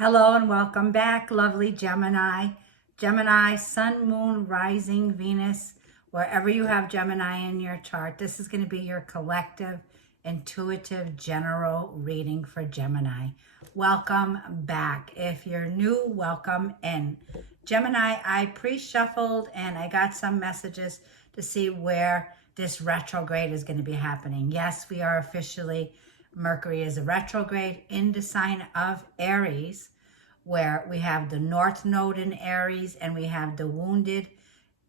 Hello and welcome back, lovely Gemini. Gemini, Sun, Moon, Rising, Venus, wherever you have Gemini in your chart, this is going to be your collective, intuitive, general reading for Gemini. Welcome back. If you're new, welcome in. Gemini, I pre-shuffled and I got some messages to see where this retrograde is going to be happening. Yes, we are officially Mercury is a retrograde in the sign of Aries, where we have the North Node in Aries and we have the wounded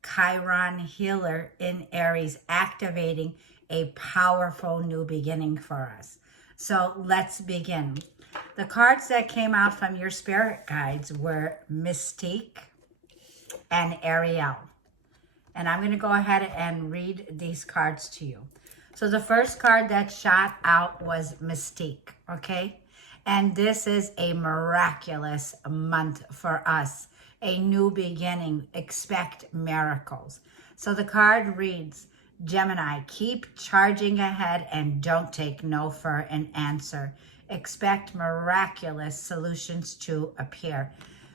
Chiron healer in Aries activating a powerful new beginning for us. So let's begin. The cards that came out from your spirit guides were Mystique and Ariel. And I'm going to go ahead and read these cards to you. So the first card that shot out was Mystique, okay? And this is a miraculous month for us, a new beginning. Expect miracles. So the card reads, Gemini, keep charging ahead and don't take no for an answer. Expect miraculous solutions to appear.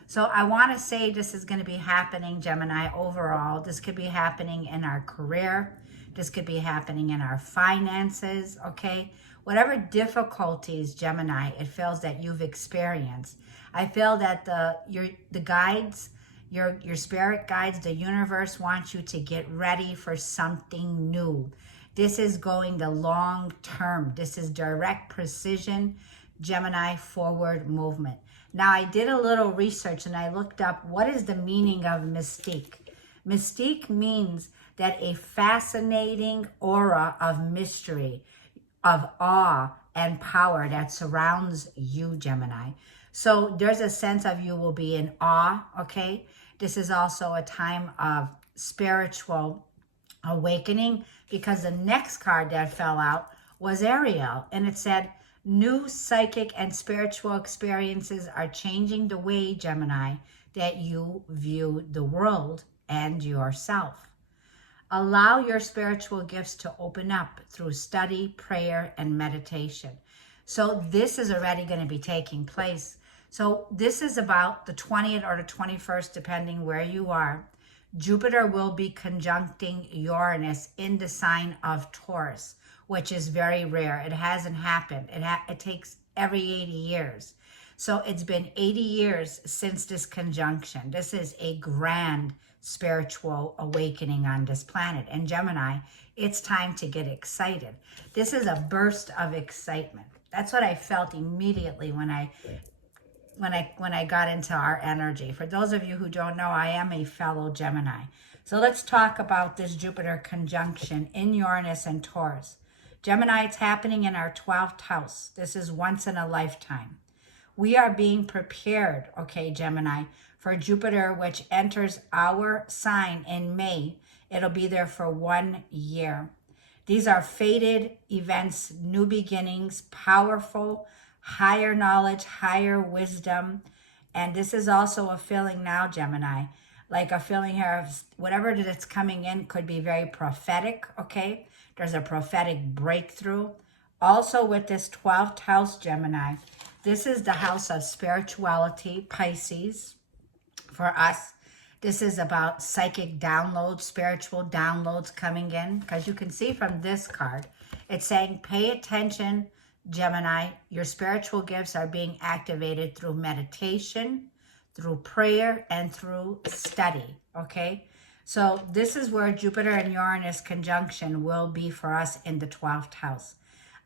So I want to say this is going to be happening, Gemini, overall. This could be happening in our career. This could be happening in our finances, okay? Whatever difficulties, Gemini, it feels that you've experienced. I feel that the guides, your spirit guides, the universe wants you to get ready for something new. This is going the long term. This is direct precision, Gemini, forward movement. Now, I did a little research and I looked up what is the meaning of mystique. Mystique means that a fascinating aura of mystery, of awe and power that surrounds you, Gemini. So there's a sense of you will be in awe, okay? This is also a time of spiritual awakening because the next card that fell out was Ariel. And it said, new psychic and spiritual experiences are changing the way, Gemini, that you view the world and yourself. Allow your spiritual gifts to open up through study, prayer, and meditation. So this is already going to be taking place. So this is about the 20th or the 21st, depending where you are. Jupiter will be conjuncting Uranus in the sign of Taurus, which is very rare. It hasn't happened. It takes every 80 years. So it's been 80 years since this conjunction. This is a grand spiritual awakening on this planet. And Gemini, it's time to get excited. This is a burst of excitement. That's what I felt immediately when I got into our energy. For those of you who don't know, I am a fellow Gemini. So let's talk about this Jupiter conjunction in Uranus and Taurus. Gemini, it's happening in our 12th house. This is once in a lifetime. We are being prepared, okay, Gemini, for Jupiter, which enters our sign in May. It'll be there for 1 year. These are fated events, new beginnings, powerful, higher knowledge, higher wisdom. And this is also a feeling now, Gemini, like a feeling here of whatever that's coming in could be very prophetic, okay? There's a prophetic breakthrough. Also with this 12th house, Gemini, this is the house of spirituality, Pisces, for us. This is about psychic downloads, spiritual downloads coming in. Because you can see from this card, it's saying pay attention, Gemini. Your spiritual gifts are being activated through meditation, through prayer, and through study, okay? So this is where Jupiter and Uranus conjunction will be for us in the 12th house.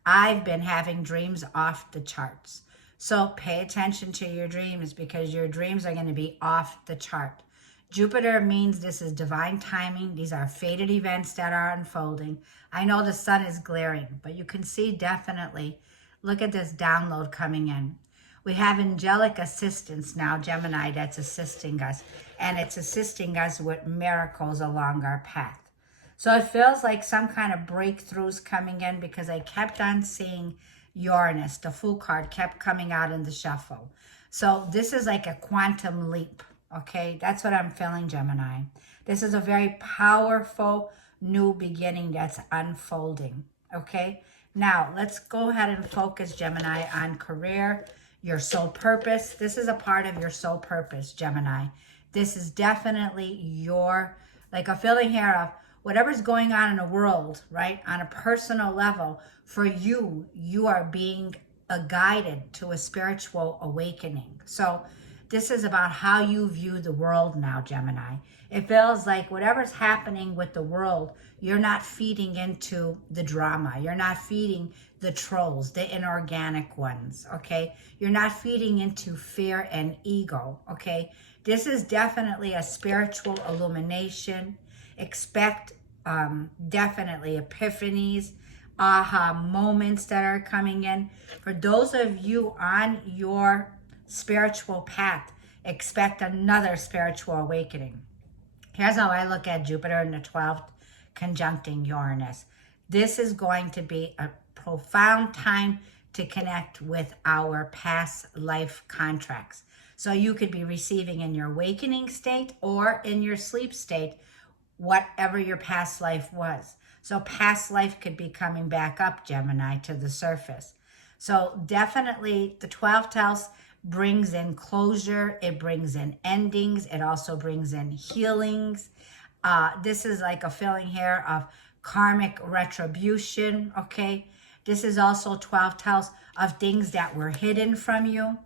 I've been having dreams off the charts. So pay attention to your dreams because your dreams are going to be off the chart. Jupiter means this is divine timing. These are fated events that are unfolding. I know the sun is glaring, but you can see definitely, look at this download coming in. We have angelic assistance now, Gemini, that's assisting us. And it's assisting us with miracles along our path. So it feels like some kind of breakthroughs coming in because I kept on seeing Uranus. The Fool card kept coming out in the shuffle. So this is like a quantum leap, okay? That's what I'm feeling, Gemini. This is a very powerful new beginning that's unfolding, okay? Now, let's go ahead and focus, Gemini, on career. your soul purpose. This is a part of your soul purpose, Gemini. This is definitely your, like a feeling here of whatever's going on in the world, right? On a personal level, for you, you are being guided to a spiritual awakening. So this is about how you view the world now, Gemini. It feels like whatever's happening with the world, you're not feeding into the drama. You're not feeding the trolls, the inorganic ones, okay? You're not feeding into fear and ego, okay? This is definitely a spiritual illumination. Expect definitely epiphanies, aha moments that are coming in. For those of you on your spiritual path, expect another spiritual awakening. Here's how I look at Jupiter in the 12th conjuncting Uranus. This is going to be a profound time to connect with our past life contracts. So you could be receiving in your awakening state or in your sleep state, whatever your past life was. So past life could be coming back up, Gemini, to the surface. So definitely the 12th house brings in closure. It brings in endings. It also brings in healings. This is like a feeling here of karmic retribution, okay? This is also 12th house of things that were hidden from you,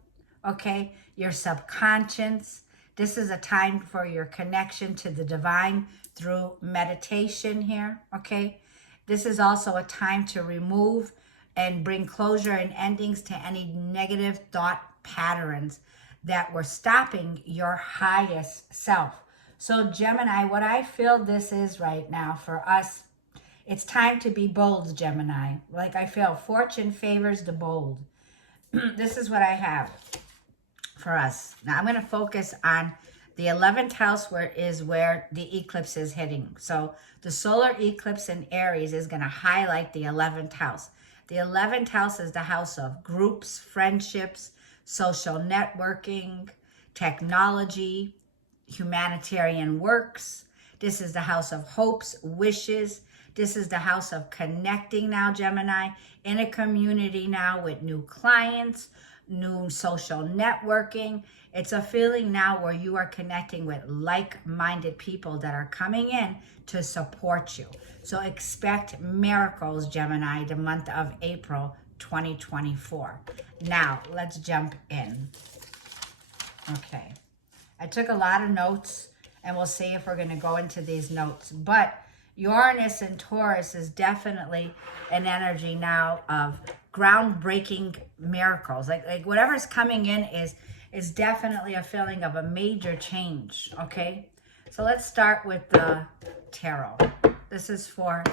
okay? Your subconscious. This is a time for your connection to the divine through meditation here, okay? This is also a time to remove and bring closure and endings to any negative thought patterns that were stopping your highest self. So Gemini, what I feel this is right now for us, it's time to be bold, Gemini. Like I feel fortune favors the bold. This is what I have for us. Now I'm going to focus on the 11th house, where the eclipse is hitting. So the solar eclipse in Aries is going to highlight the 11th house. The 11th house is the house of groups, friendships, social networking, technology, humanitarian works. This is the house of hopes, wishes. This is the house of connecting now, Gemini, in a community now with new clients, new social networking. It's a feeling now where you are connecting with like-minded people that are coming in to support you. So expect miracles, Gemini, the month of April 2024. Now, let's jump in. Okay. I took a lot of notes, and we'll see if we're going to go into these notes. But Uranus and Taurus is definitely an energy now of groundbreaking miracles. Like whatever's coming in is definitely a feeling of a major change, okay? So let's start with the tarot. This is for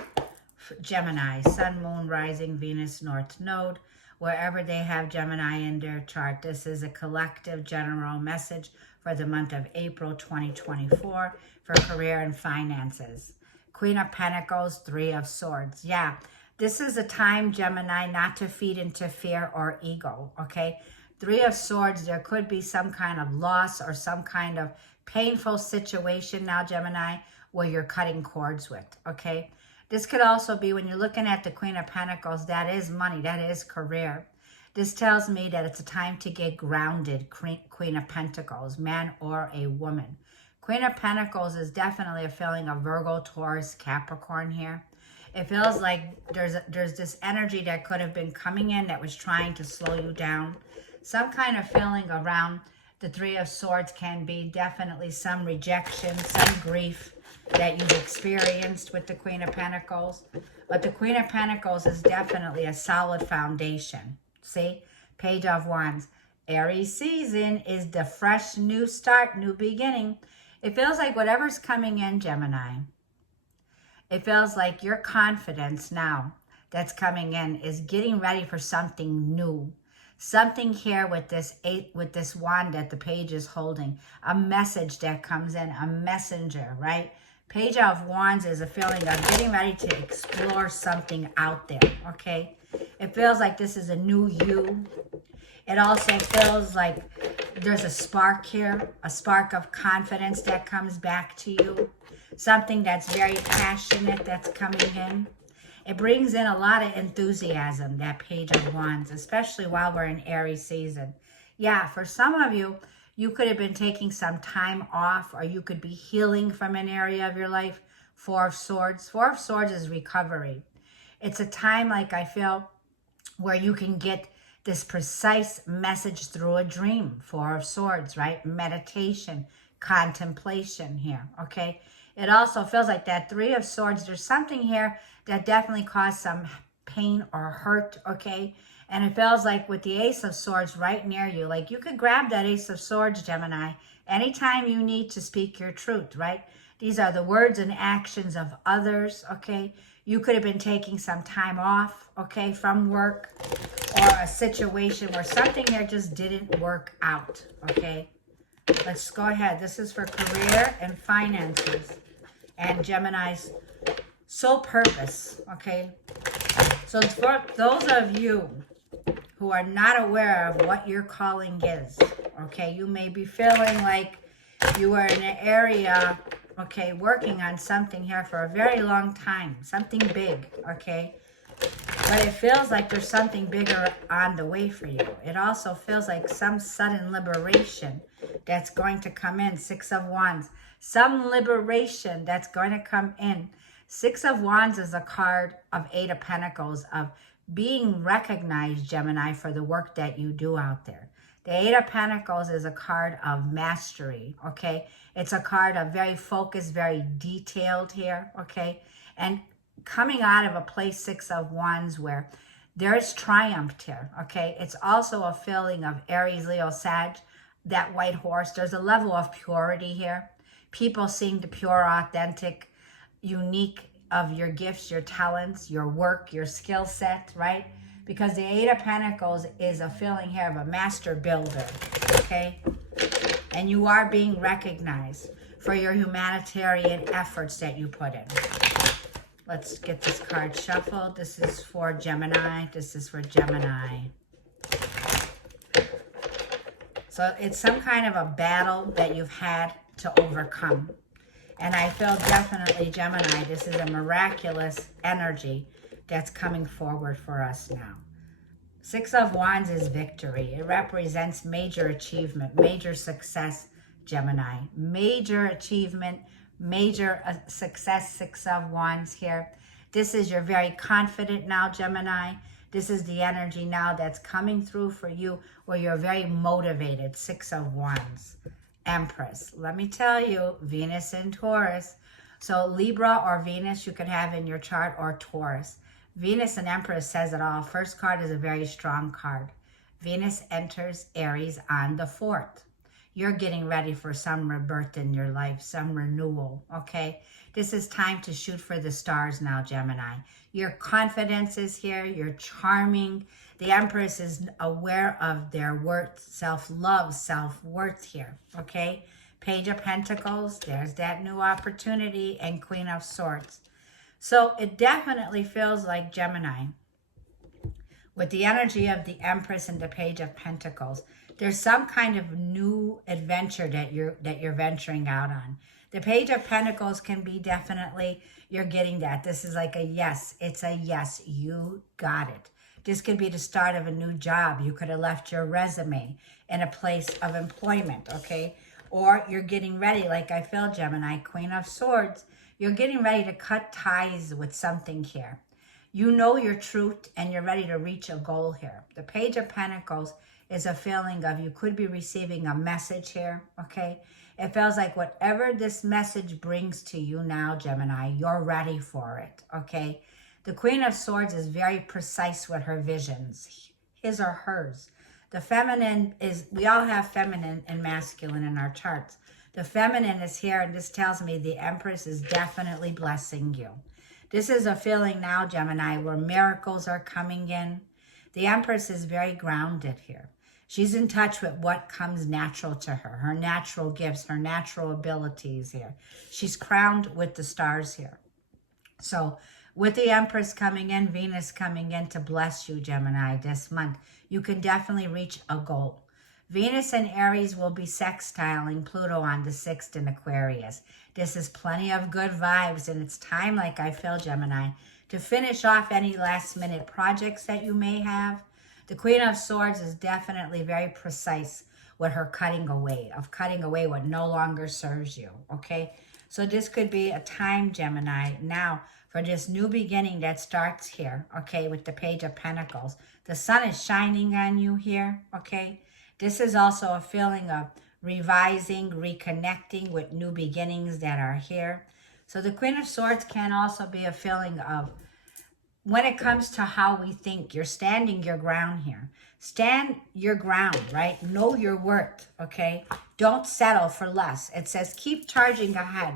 Gemini, Sun, Moon, Rising, Venus, North Node, wherever they have Gemini in their chart. This is a collective general message for the month of April 2024 for career and finances. Queen of Pentacles, Three of Swords. Yeah, this is a time, Gemini, not to feed into fear or ego, okay? Three of Swords, there could be some kind of loss or some kind of painful situation now, Gemini, where you're cutting cords with, okay? This could also be when you're looking at the Queen of Pentacles, that is money, that is career. This tells me that it's a time to get grounded, Queen of Pentacles, man or a woman. Queen of Pentacles is definitely a feeling of Virgo, Taurus, Capricorn here. It feels like there's this energy that could have been coming in that was trying to slow you down. Some kind of feeling around the Three of Swords can be definitely some rejection, some grief that you've experienced with the Queen of Pentacles. But the Queen of Pentacles is definitely a solid foundation. See? Page of Wands. Aries season is the fresh new start, new beginning. It feels like whatever's coming in, Gemini, it feels like your confidence now that's coming in is getting ready for something new. Something here with this wand that the page is holding, a message that comes in, a messenger, right? Page of Wands is a feeling of getting ready to explore something out there, okay? It feels like this is a new you. It also feels like there's a spark here, a spark of confidence that comes back to you. Something that's very passionate that's coming in. It brings in a lot of enthusiasm, that Page of Wands, especially while we're in Aries season. Yeah, for some of you, you could have been taking some time off, or you could be healing from an area of your life. Four of Swords. Four of Swords is recovery. It's a time, like I feel, where you can get this precise message through a dream. Four of Swords, right? Meditation, contemplation here, okay? It also feels like that Three of Swords, there's something here that definitely caused some pain or hurt, okay? And it feels like with the Ace of Swords right near you, like you could grab that Ace of Swords, Gemini, anytime you need to speak your truth, right? These are the words and actions of others, okay? You could have been taking some time off, okay, from work, or a situation where something there just didn't work out, okay? Let's go ahead. This is for career and finances and Gemini's soul purpose, okay? So for those of you who are not aware of what your calling is, okay, you may be feeling like you are in an area, okay, working on something here for a very long time, something big, okay? But it feels like there's something bigger on the way for you. It also feels like some sudden liberation that's going to come in. Six of Wands. Some liberation that's going to come in. Six of Wands is a card of Eight of Pentacles, of being recognized, Gemini, for the work that you do out there. The Eight of Pentacles is a card of mastery, okay? It's a card of very focused, very detailed here, okay? And coming out of a place, Six of Wands, where there's triumph here, okay? It's also a feeling of Aries, Leo, Sag, that white horse. There's a level of purity here. People seeing the pure, authentic, unique of your gifts, your talents, your work, your skill set, right? Because the Eight of Pentacles is a feeling here of a master builder, okay? And you are being recognized for your humanitarian efforts that you put in. Let's get this card shuffled. This is for Gemini. This is for Gemini. So it's some kind of a battle that you've had to overcome. And I feel definitely, Gemini, this is a miraculous energy that's coming forward for us now. Six of Wands is victory. It represents major achievement, major success, Gemini. Major achievement, major success, Six of Wands here. This is you're very confident now, Gemini. This is the energy now that's coming through for you where you're very motivated, Six of Wands. Empress. Let me tell you, Venus in Taurus. So Libra or Venus you could have in your chart, or Taurus. Venus and Empress says it all. First card is a very strong card. Venus enters Aries on the 4th. You're getting ready for some rebirth in your life, some renewal, okay? This is time to shoot for the stars now, Gemini. Your confidence is here. You're charming. The Empress is aware of their worth, self-love, self-worth here, okay? Page of Pentacles, there's that new opportunity, and Queen of Swords. So it definitely feels like, Gemini, with the energy of the Empress and the Page of Pentacles, there's some kind of new adventure that you're venturing out on. The Page of Pentacles can be definitely, you're getting that. This is like a yes. It's a yes. You got it. This could be the start of a new job. You could have left your resume in a place of employment, okay? Or you're getting ready, like I feel, Gemini, Queen of Swords. You're getting ready to cut ties with something here. You know your truth and you're ready to reach a goal here. The Page of Pentacles is a feeling of you could be receiving a message here, okay? It feels like whatever this message brings to you now, Gemini, you're ready for it, okay? The Queen of Swords is very precise with her visions, his or hers. The feminine is, we all have feminine and masculine in our charts. The feminine is here, and this tells me the Empress is definitely blessing you. This is a feeling now, Gemini, where miracles are coming in. The Empress is very grounded here. She's in touch with what comes natural to her natural gifts, her natural abilities here. She's crowned with the stars here. So with the Empress coming in, Venus coming in to bless you, Gemini, this month, you can definitely reach a goal. Venus and Aries will be sextiling Pluto on the 6th in Aquarius. This is plenty of good vibes, and it's time, like I feel, Gemini, to finish off any last-minute projects that you may have. The Queen of Swords is definitely very precise with her cutting away what no longer serves you, okay? So this could be a time, Gemini, now for this new beginning that starts here, okay, with the Page of Pentacles. The sun is shining on you here, okay? This is also a feeling of revising, reconnecting with new beginnings that are here. So the Queen of Swords can also be a feeling of, when it comes to how we think, you're standing your ground here. Stand your ground, right? Know your worth, okay? Don't settle for less. It says keep charging ahead.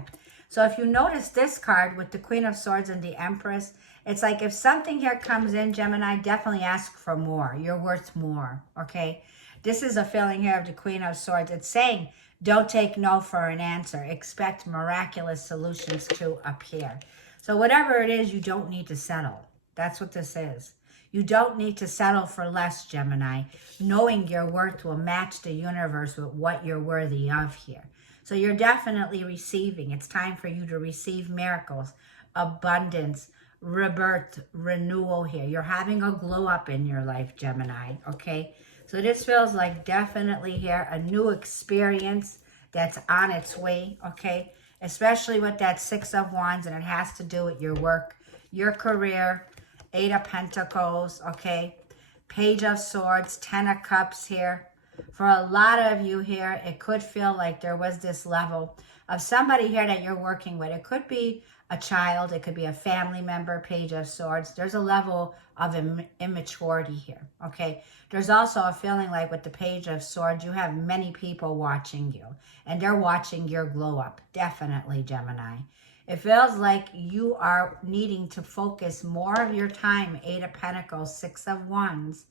So if you notice this card with the Queen of Swords and the Empress, it's like if something here comes in, Gemini, definitely ask for more. You're worth more, okay? This is a feeling here of the Queen of Swords. It's saying don't take no for an answer. Expect miraculous solutions to appear. So whatever it is, you don't need to settle. That's what this is. You don't need to settle for less, Gemini. Knowing your worth will match the universe with what you're worthy of here. So you're definitely receiving. It's time for you to receive miracles, abundance, rebirth, renewal here. You're having a glow up in your life, Gemini, okay? So this feels like definitely here a new experience that's on its way, okay? Especially with that Six of Wands, and it has to do with your work, your career, Eight of Pentacles, okay? Page of Swords, Ten of Cups here. For a lot of you here, it could feel like there was this level of somebody here that you're working with. It could be a child. It could be a family member, Page of Swords. There's a level of immaturity here, okay? There's also a feeling like with the Page of Swords, you have many people watching you, and they're watching your glow up. Definitely, Gemini. It feels like you are needing to focus more of your time, Eight of Pentacles, Six of Wands,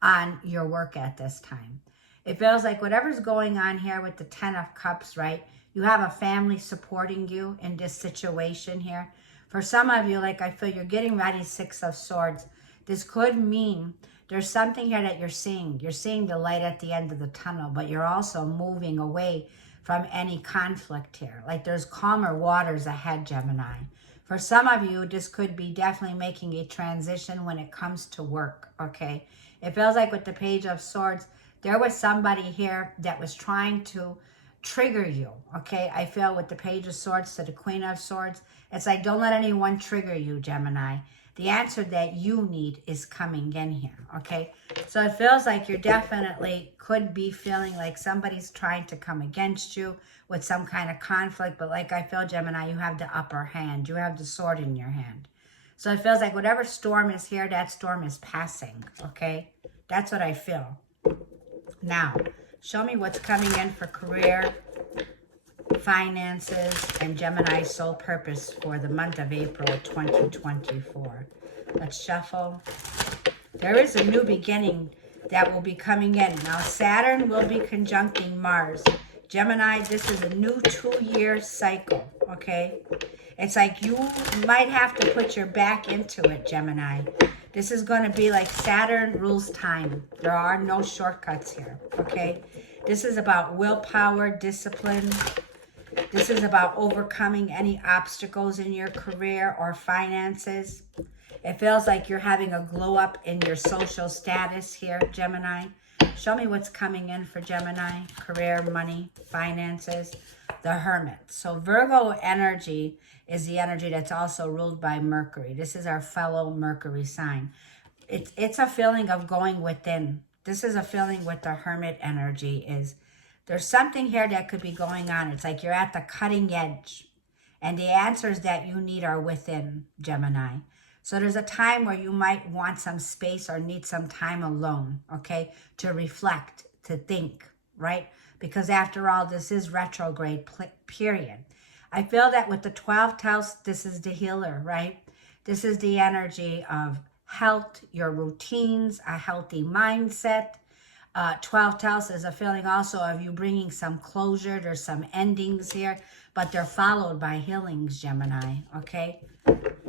on your work at this time. It feels like whatever's going on here with the Ten of Cups, right? You have a family supporting you in this situation here. For some of you, like I feel you're getting ready, Six of Swords. This could mean there's something here that you're seeing. You're seeing the light at the end of the tunnel, but you're also moving away from any conflict here. Like there's calmer waters ahead, Gemini. For some of you, this could be definitely making a transition when it comes to work, okay? It feels like with the Page of Swords, there was somebody here that was trying to trigger you, okay? I feel with the Page of Swords to the Queen of Swords, it's like don't let anyone trigger you, Gemini. The answer that you need is coming in here, okay? So it feels like you're definitely could be feeling like somebody's trying to come against you with some kind of conflict, but like I feel, Gemini, you have the upper hand. You have the sword in your hand. So it feels like whatever storm is here, that storm is passing, okay? That's what I feel. Now, show me what's coming in for career, finances, and Gemini soul purpose for the month of April 2024. Let's shuffle. There is a new beginning that will be coming in. Now, Saturn will be conjuncting Mars. Gemini, this is a new 2-year cycle, okay? It's like you might have to put your back into it, Gemini. This is going to be like Saturn rules time. There are no shortcuts here, okay? This is about willpower, discipline. This is about overcoming any obstacles in your career or finances. It feels like you're having a glow up in your social status here, Gemini. Show me what's coming in for Gemini. Career, money, finances, the Hermit. So Virgo energy is the energy that's also ruled by Mercury. This is our fellow Mercury sign. It's a feeling of going within. This is a feeling with the Hermit energy is there's something here that could be going on. It's like you're at the cutting edge, and the answers that you need are within, Gemini. So there's a time where you might want some space or need some time alone, okay, to reflect, to think, right? Because after all, this is retrograde period. I feel that with the 12th house, this is the healer, right? This is the energy of health, your routines, a healthy mindset. 12th house is a feeling also of you bringing some closure. There's some endings here, but they're followed by healings, Gemini, okay?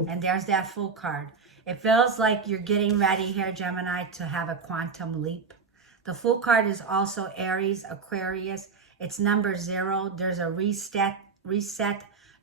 And there's that Fool card. It feels like you're getting ready here, Gemini, to have a quantum leap. The Fool card is also Aries, Aquarius. It's number 0. There's a reset.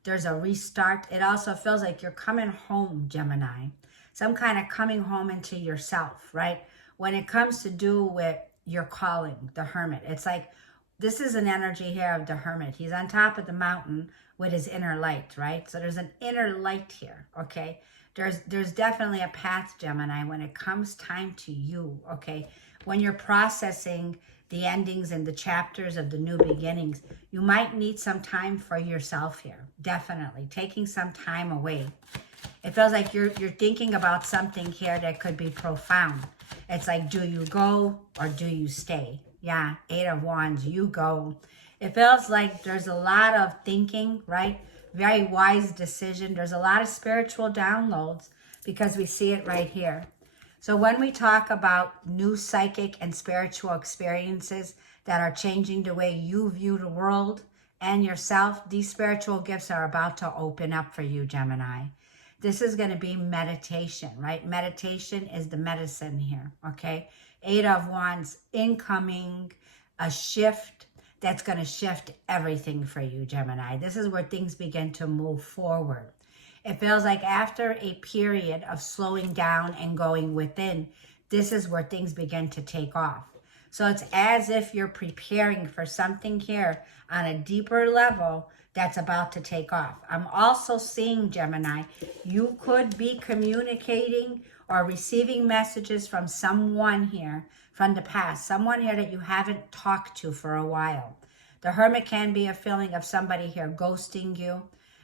There's a restart. It also feels like you're coming home, Gemini. Some kind of coming home into yourself, right? when it comes to do with your calling, the hermit, it's like, this is an energy here of the hermit. He's on top of the mountain with his inner light, right? So there's an inner light here, okay? There's definitely a path, Gemini, when it comes time to you, okay? When you're processing the endings and the chapters of the new beginnings, you might need some time for yourself here. Definitely taking some time away. It feels like you're thinking about something here that could be profound. It's like, do you go or do you stay? Yeah, 8 of Wands, you go. It feels like there's a lot of thinking, right? Very wise decision. There's a lot of spiritual downloads because we see it right here. So when we talk about new psychic and spiritual experiences that are changing the way you view the world and yourself, these spiritual gifts are about to open up for you, Gemini. This is going to be meditation, right? Meditation is the medicine here, okay? 8 of Wands, incoming, a shift that's going to shift everything for you, Gemini. This is where things begin to move forward. It feels like after a period of slowing down and going within, this is where things begin to take off. So it's as if you're preparing for something here on a deeper level that's about to take off. I'm also seeing, Gemini, you could be communicating or receiving messages from someone here from the past, someone here that you haven't talked to for a while. The Hermit can be a feeling of somebody here ghosting you,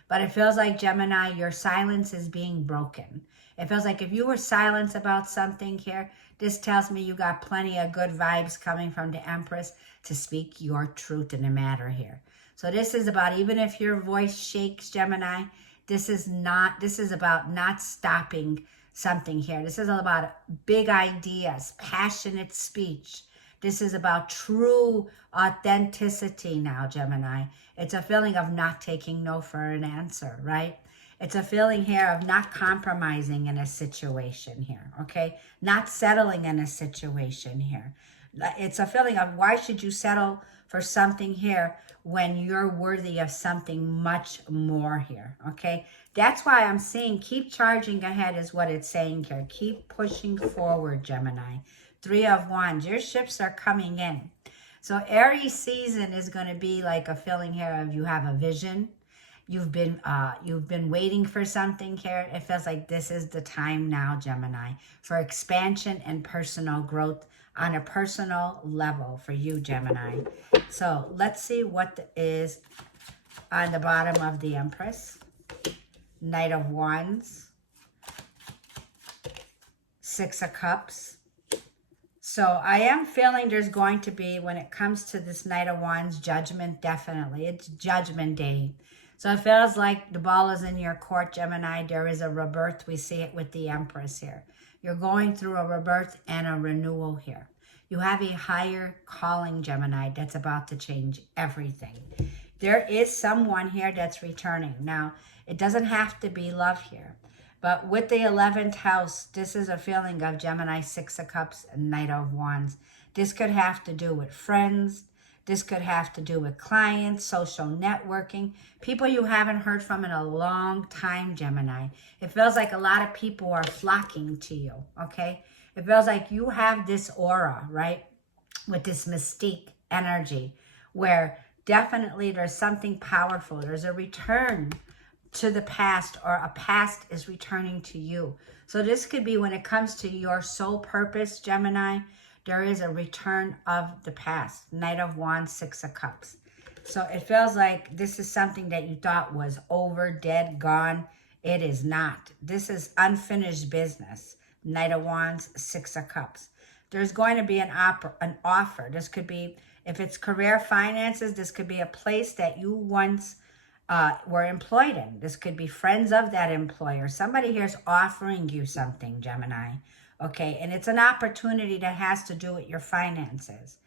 but it feels like, Gemini, your silence is being broken. It feels like if you were silent about something here, this tells me you got plenty of good vibes coming from the Empress to speak your truth in the matter here. So this is about, even if your voice shakes, Gemini, this is about not stopping something here. This is all about big ideas, passionate speech. This is about true authenticity now, Gemini. It's a feeling of not taking no for an answer, right? It's a feeling here of not compromising in a situation here, okay? Not settling in a situation here. It's a feeling of, why should you settle for something here when you're worthy of something much more here, okay? That's why I'm saying keep charging ahead is what it's saying here. Keep pushing forward, Gemini. 3 of Wands, your ships are coming in. So Aries season is going to be like a feeling here of, you have a vision. You've been waiting for something here. It feels like this is the time now, Gemini, for expansion and personal growth on a personal level for you, Gemini. So let's see what is on the bottom of the Empress. Knight of Wands, 6 of Cups. So I am feeling there's going to be, when it comes to this Knight of Wands, judgment, definitely. It's Judgment Day. So it feels like the ball is in your court, Gemini. There is a rebirth. We see it with the Empress here. You're going through a rebirth and a renewal here. You have a higher calling, Gemini, that's about to change everything. There is someone here that's returning. Now, it doesn't have to be love here. But with the 11th house, this is a feeling of Gemini, 6 of Cups, and Knight of Wands. This could have to do with friends. This could have to do with clients, social networking, people you haven't heard from in a long time, Gemini. It feels like a lot of people are flocking to you, okay? It feels like you have this aura, right, with this mystique energy where definitely there's something powerful. There's a return to the past, or a past is returning to you. So this could be, when it comes to your soul purpose, Gemini, there is a return of the past. Knight of Wands, 6 of Cups. So it feels like this is something that you thought was over, dead, gone. It is not. This is unfinished business. Knight of Wands, 6 of Cups. There's going to be an offer. This could be, if it's career finances, this could be a place that you once were employed in. This could be friends of that employer. Somebody here is offering you something, Gemini. Okay, and it's an opportunity that has to do with your finances.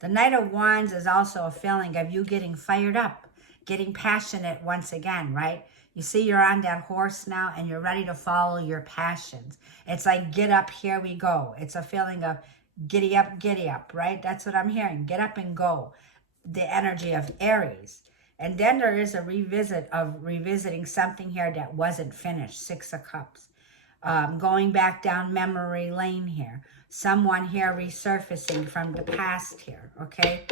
The Knight of Wands is also a feeling of you getting fired up, getting passionate once again, right? You see you're on that horse now and you're ready to follow your passions. It's like, get up, here we go. It's a feeling of giddy up, right? That's what I'm hearing. Get up and go. The energy of Aries. And then there is a revisiting something here that wasn't finished. 6 of Cups. Going back down memory lane here. someone here resurfacing from the past here, okay?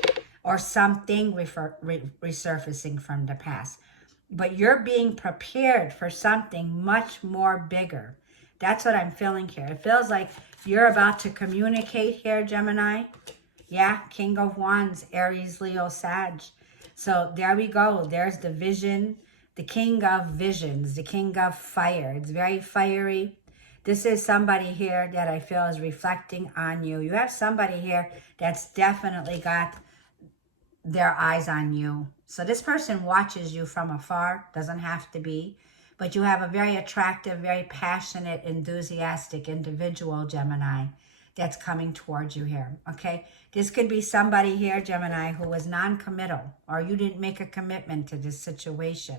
Or something resurfacing from the past. But you're being prepared for something much more bigger. That's what I'm feeling here. It feels like you're about to communicate here, Gemini. Yeah, King of Wands, Aries, Leo, Sag. So there we go. There's the vision, the King of Visions, the King of Fire. It's very fiery. This is somebody here that I feel is reflecting on you. You have somebody here that's definitely got their eyes on you. So this person watches you from afar, doesn't have to be, but you have a very attractive, very passionate, enthusiastic individual, Gemini, that's coming towards you here, okay? This could be somebody here, Gemini, who was non-committal, or you didn't make a commitment to this situation.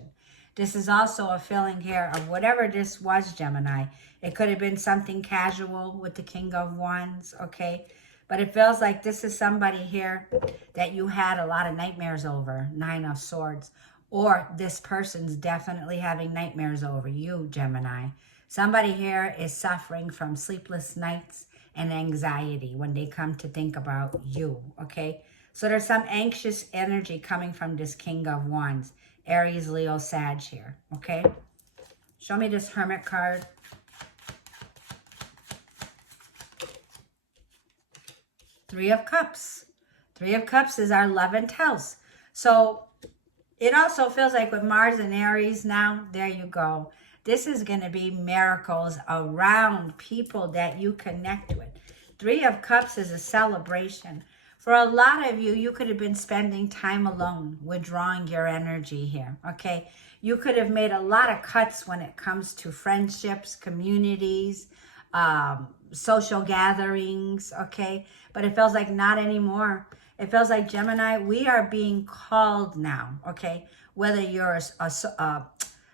This is also a feeling here of whatever this was, Gemini. It could have been something casual with the King of Wands, okay? But it feels like this is somebody here that you had a lot of nightmares over, Nine of Swords. Or this person's definitely having nightmares over you, Gemini. Somebody here is suffering from sleepless nights and anxiety when they come to think about you, okay? So there's some anxious energy coming from this King of Wands, Aries, Leo, Sag here, okay? Show me this Hermit card. Three of Cups. Three of Cups is our 11th house. So it also feels like with Mars and Aries now, there you go. This is going to be miracles around people that you connect with. Three of Cups is a celebration. For a lot of you, you could have been spending time alone, withdrawing your energy here, okay? You could have made a lot of cuts when it comes to friendships, communities, social gatherings, okay? But it feels like not anymore. It feels like, Gemini, we are being called now, okay? Whether you're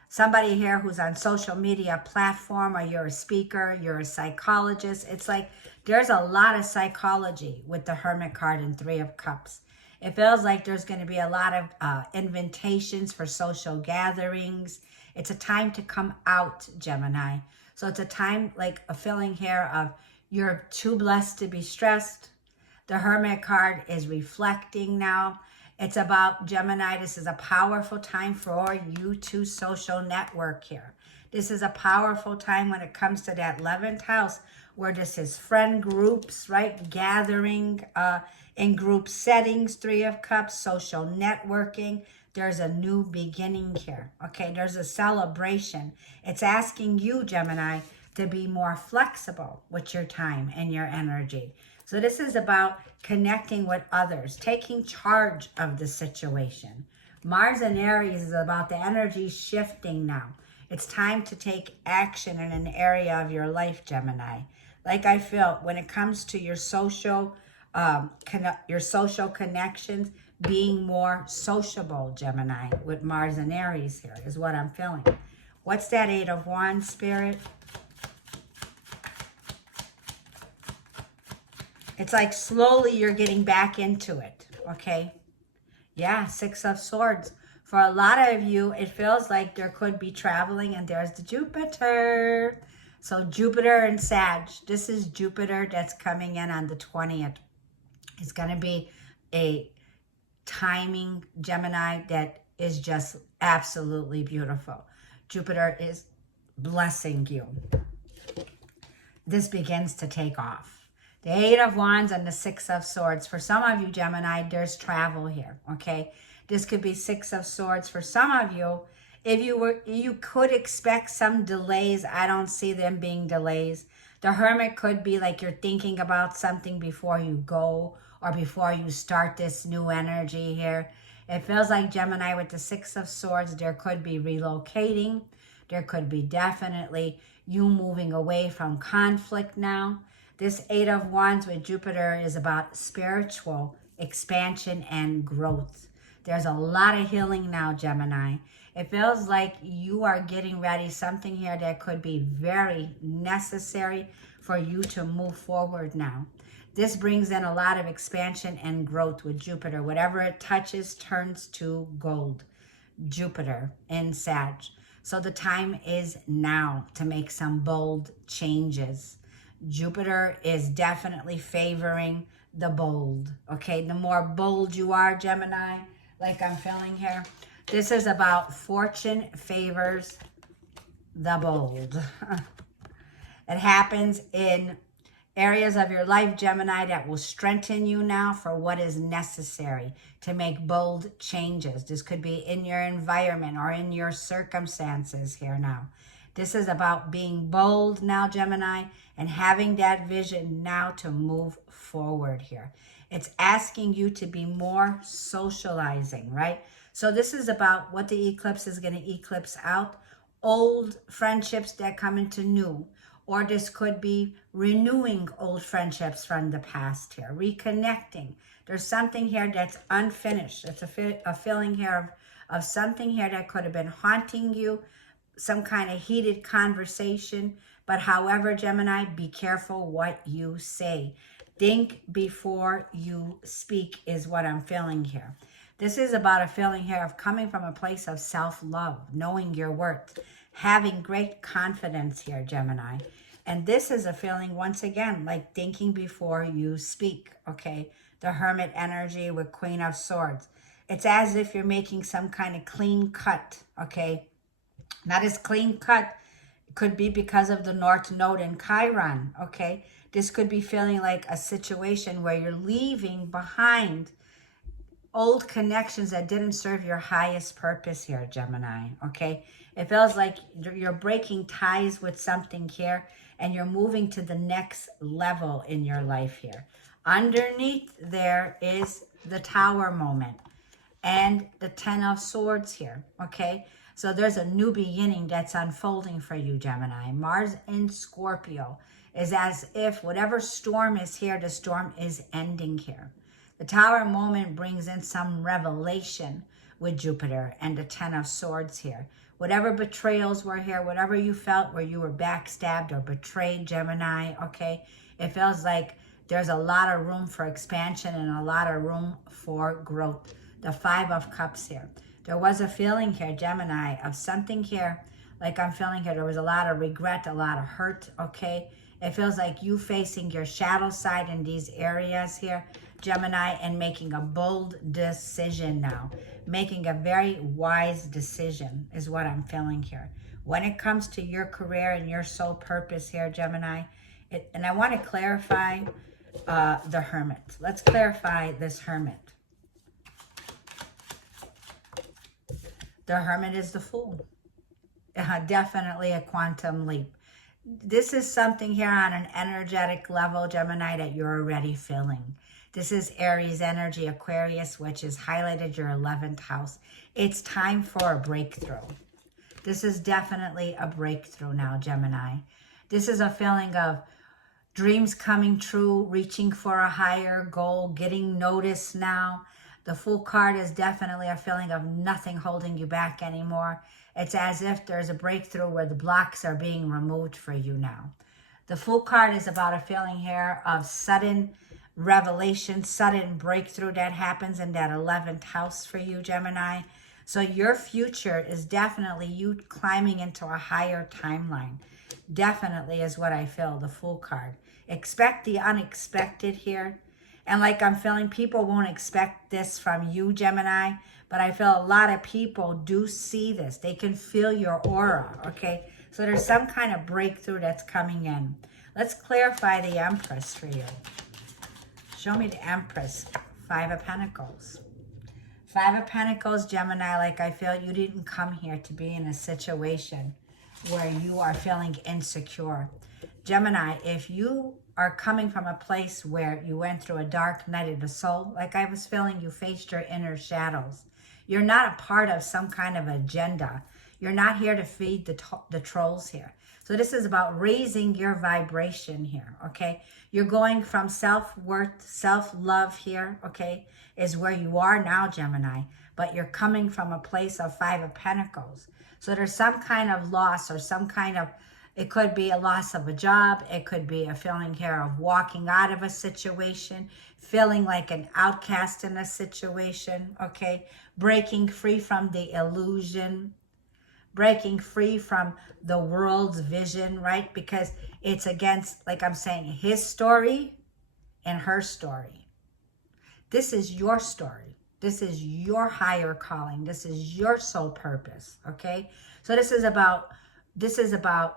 somebody here who's on social media platform, or you're a speaker, you're a psychologist. It's like there's a lot of psychology with the Hermit card and Three of Cups. It feels like there's going to be a lot of invitations for social gatherings. It's a time to come out, Gemini. So it's a time, like a feeling here of you're too blessed to be stressed. The Hermit card is reflecting now. It's about, Gemini, this is a powerful time for you to social network here. This is a powerful time when it comes to that 11th house, where this is friend groups, right? Gathering in group settings, Three of Cups, social networking. There's a new beginning here, okay? There's a celebration. It's asking you, Gemini, to be more flexible with your time and your energy. So this is about connecting with others, taking charge of the situation. Mars and Aries is about the energy shifting now. It's time to take action in an area of your life, Gemini. Like I feel, when it comes to your social connections, being more sociable, Gemini, with Mars and Aries here is what I'm feeling. What's that Eight of Wands, Spirit? It's like slowly you're getting back into it, okay? Yeah, Six of Swords. For a lot of you, it feels like there could be traveling, and there's the Jupiter. So Jupiter and Sag. This is Jupiter that's coming in on the 20th. It's going to be a timing, Gemini, that is just absolutely beautiful. Jupiter is blessing you. This begins to take off. The Eight of Wands and the Six of Swords. For some of you, Gemini, there's travel here, okay? This could be Six of Swords. For some of you, if you could expect some delays. I don't see them being delays. The Hermit could be like you're thinking about something before you go, or before you start this new energy here. It feels like, Gemini, with the Six of Swords, there could be relocating. There could be definitely you moving away from conflict now. This Eight of Wands with Jupiter is about spiritual expansion and growth. There's a lot of healing now, Gemini. It feels like you are getting ready, something here that could be very necessary for you to move forward now. This brings in a lot of expansion and growth with Jupiter. Whatever it touches turns to gold. Jupiter in Sag. So the time is now to make some bold changes. Jupiter is definitely favoring the bold, okay? The more bold you are, Gemini, like I'm feeling here, this is about fortune favors the bold. It happens in areas of your life, Gemini, that will strengthen you now for what is necessary to make bold changes. This could be in your environment or in your circumstances here now. This is about being bold now, Gemini, and having that vision now to move forward here. It's asking you to be more socializing, right? So this is about what the eclipse is going to eclipse out. Old friendships that come into new. Or this could be renewing old friendships from the past here, reconnecting. There's something here that's unfinished. It's a feeling here of something here that could have been haunting you, some kind of heated conversation. But however, Gemini, be careful what you say. Think before you speak is what I'm feeling here. This is about a feeling here of coming from a place of self-love, knowing your worth, having great confidence here, Gemini. And this is a feeling, once again, like thinking before you speak, okay? The Hermit energy with Queen of Swords. It's as if you're making some kind of clean cut, okay? Not as clean cut. It could be because of the North Node in Chiron, okay? This could be feeling like a situation where you're leaving behind old connections that didn't serve your highest purpose here, Gemini, okay? It feels like you're breaking ties with something here and you're moving to the next level in your life here. Underneath there is the Tower moment and the Ten of Swords here, okay? So there's a new beginning that's unfolding for you, Gemini. Mars in Scorpio is as if whatever storm is here, the storm is ending here. The Tower moment brings in some revelation with Jupiter and the Ten of Swords here. Whatever betrayals were here, whatever you felt where you were backstabbed or betrayed, Gemini, okay? It feels like there's a lot of room for expansion and a lot of room for growth. The Five of Cups here. There was a feeling here, Gemini, of something here, like I'm feeling here. There was a lot of regret, a lot of hurt, okay? It feels like you facing your shadow side in these areas here, Gemini, and making a bold decision now. Making a very wise decision is what I'm feeling here. When it comes to your career and your soul purpose here, Gemini, and I want to clarify the Hermit. Let's clarify this Hermit. The Hermit is the Fool. Definitely a quantum leap. This is something here on an energetic level, Gemini, that you're already feeling. This is Aries energy, Aquarius, which is highlighted your 11th house. It's time for a breakthrough. This is definitely a breakthrough now, Gemini. This is a feeling of dreams coming true, reaching for a higher goal, getting noticed now. The Fool card is definitely a feeling of nothing holding you back anymore. It's as if there's a breakthrough where the blocks are being removed for you now. The Fool card is about a feeling here of sudden revelation, sudden breakthrough that happens in that 11th house for you, Gemini. So your future is definitely you climbing into a higher timeline. Definitely is what I feel, the Fool card. Expect the unexpected here. And like I'm feeling, people won't expect this from you, Gemini, but I feel a lot of people do see this. They can feel your aura, okay? So there's some kind of breakthrough that's coming in. Let's clarify the Empress for you. Show me the Empress. Five of Pentacles. Five of Pentacles, Gemini, like I feel you didn't come here to be in a situation where you are feeling insecure. Gemini, if you are coming from a place where you went through a dark night of the soul, like I was feeling you faced your inner shadows. You're not a part of some kind of agenda. You're not here to feed the trolls here. So this is about raising your vibration here, okay? You're going from self-worth, self-love here, okay, is where you are now, Gemini. But you're coming from a place of Five of Pentacles. So there's some kind of loss or some kind of, it could be a loss of a job. It could be a feeling here of walking out of a situation, feeling like an outcast in a situation, okay? Breaking free from the illusion, breaking free from the world's vision, right? Because it's against, like I'm saying, his story and her story. This is your story. This is your higher calling. This is your soul purpose, okay? So this is about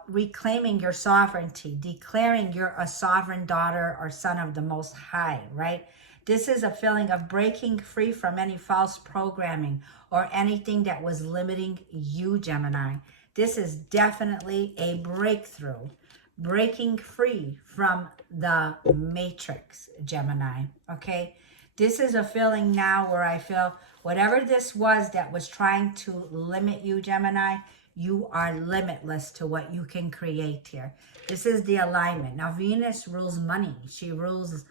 reclaiming your sovereignty, declaring you're a sovereign daughter or son of the Most High, right? This is a feeling of breaking free from any false programming or anything that was limiting you, Gemini. This is definitely a breakthrough, breaking free from the matrix, Gemini, okay? This is a feeling now where I feel whatever this was that was trying to limit you, Gemini, you are limitless to what you can create here. This is the alignment. Now, Venus rules money. She rules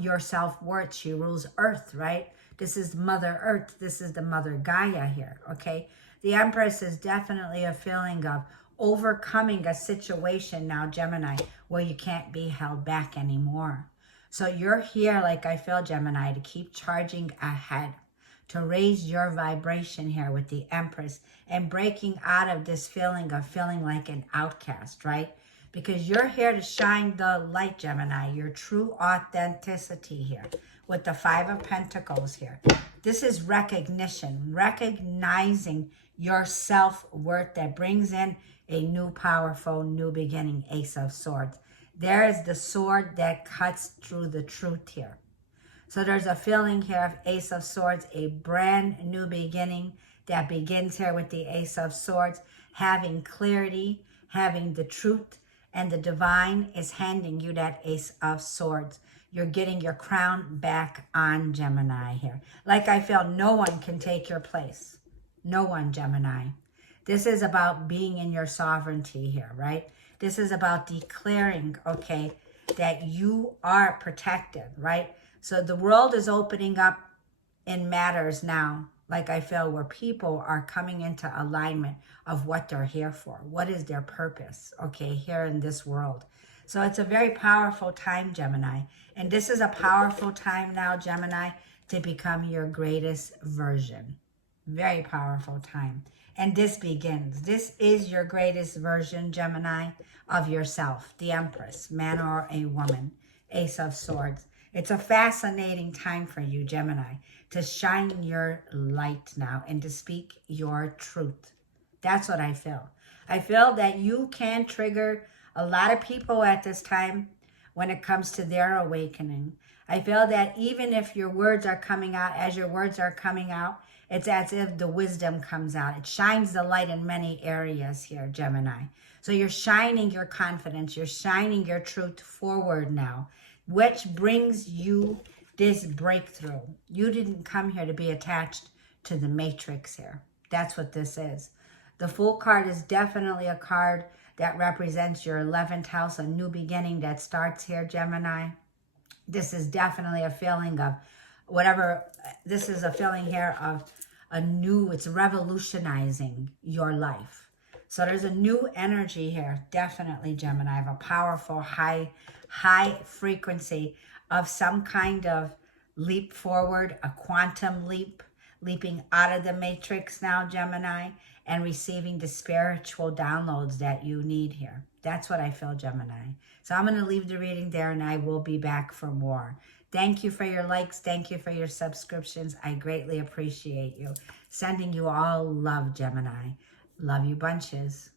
your self-worth. She rules Earth, right? This is Mother Earth. This is the Mother Gaia here, okay? The Empress is definitely a feeling of overcoming a situation now, Gemini, where you can't be held back anymore. So you're here, like I feel, Gemini, to keep charging ahead, to raise your vibration here with the Empress and breaking out of this feeling of feeling like an outcast, right? Because you're here to shine the light, Gemini, your true authenticity here with the Five of Pentacles here. This is recognition, recognizing your self-worth that brings in a new, powerful, new beginning, Ace of Swords. There is the sword that cuts through the truth here. So there's a feeling here of Ace of Swords, a brand new beginning that begins here with the Ace of Swords, having clarity, having the truth, and the divine is handing you that Ace of Swords. You're getting your crown back on, Gemini, here. Like I feel, no one can take your place. No one, Gemini. This is about being in your sovereignty here, right? This is about declaring, okay, that you are protected, right? So the world is opening up in matters now, like I feel, where people are coming into alignment of what they're here for. What is their purpose, okay, here in this world. So it's a very powerful time, Gemini. And this is a powerful time now, Gemini, to become your greatest version. Very powerful time. And this begins. This is your greatest version, Gemini, of yourself, the Empress, man or a woman, Ace of Swords. It's a fascinating time for you, Gemini, to shine your light now and to speak your truth. That's what I feel. I feel that you can trigger a lot of people at this time when it comes to their awakening. I feel that even if your words are coming out, as your words are coming out, it's as if the wisdom comes out. It shines the light in many areas here, Gemini. So you're shining your confidence. You're shining your truth forward now, which brings you this breakthrough. You didn't come here to be attached to the matrix here. That's what this is. The Fool card is definitely a card that represents your 11th house, a new beginning that starts here, Gemini. This is definitely a feeling of whatever. This is a feeling here of a new, it's revolutionizing your life. So there's a new energy here, definitely, Gemini, of a powerful high frequency of some kind of leap forward, a quantum leap, leaping out of the matrix now, Gemini, and receiving the spiritual downloads that you need here. That's what I feel, Gemini. So I'm going to leave the reading there, and I will be back for more. Thank you for your likes. Thank you for your subscriptions. I greatly appreciate you. Sending you all love, Gemini. Love you bunches.